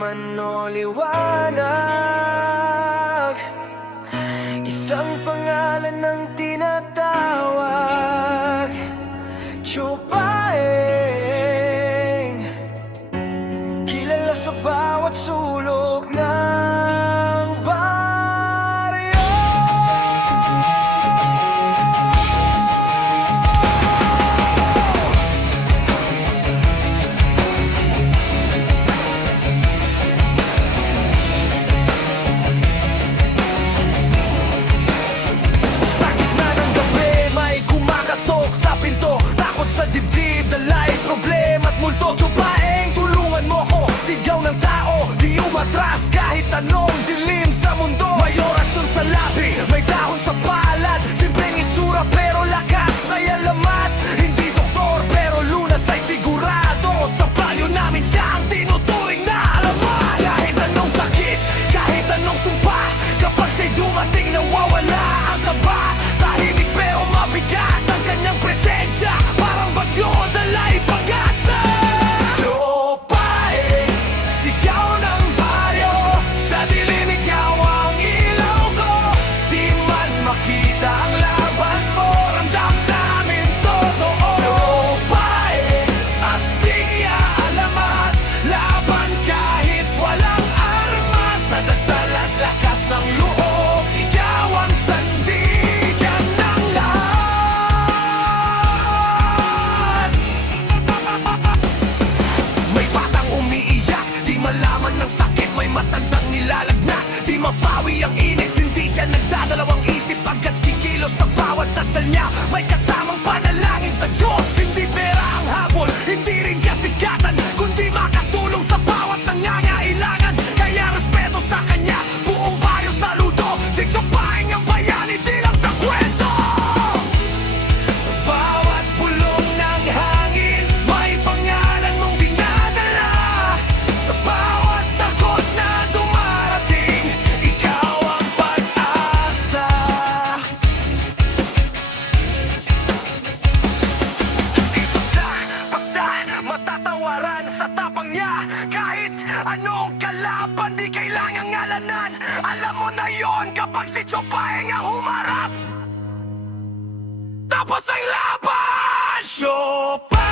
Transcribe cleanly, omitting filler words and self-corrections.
man o liwanag, isang pangalan ang tinatawag, Chupaeng. Kilala sa bawat sulok ng baryo. Sa gitna ng gabi, may kumakatok sa pinto. Takot sa dibdib, dalay, problema at multo. Chupaeng, tulungan mo ko. Sigaw ng tao, di umatras kahit anong dilim sa mundo. May orasyon sa labi, may dahon sa palad. Simpleng itsura pero lakas ay alamat. Hindi doktor pero lunas ay sigurado. Sa palyo namin siya ang tinuturing na alamat. Kahit anong sakit, kahit anong sumpa, kapag siya'y dumating nawawala ang kaba. Tahimik pero mabigat ang kanyang presensya. Parang bagyo, dalay pag-asa. Chupaeng, sigaw ng baryo. Sa dilim ikaw ang ilaw ko. Di man makita ang laban mo, ramdam namin totoo. Chupaeng, astig alamat. Laban kahit walang armas. Sa dasal at lakas ng loob, ikaw ang sandigan ng lahat. May batang umiiyak, di malaman ng sakit. May matandang nilalagnat, di mapawi ang init. Hindi siya nagdadalawang isip agad kikilos sa bawat dasal niya. May kasamang panalangin sa Diyos. Hindi pera ang habol, hindi rin kasikatan, kundi makatulong sa bawat nangangailangan. Kaya respeto sa kanya, buong baryo saludo. Si Chupaeng ang bayani, di lang sa kwento. Sa bawat bulong ng hangin, may pangalan mong dinadala. Sa bawat takot na dumarating, ikaw ang pag-asa. Di pagdan, matatawaran sa tapang niya. Kahit anong kalaban, di kailangang ngalanan. Alam mo na yon kapag si Chupaeng ang humarap. Tapos ang laban! Chupaeng!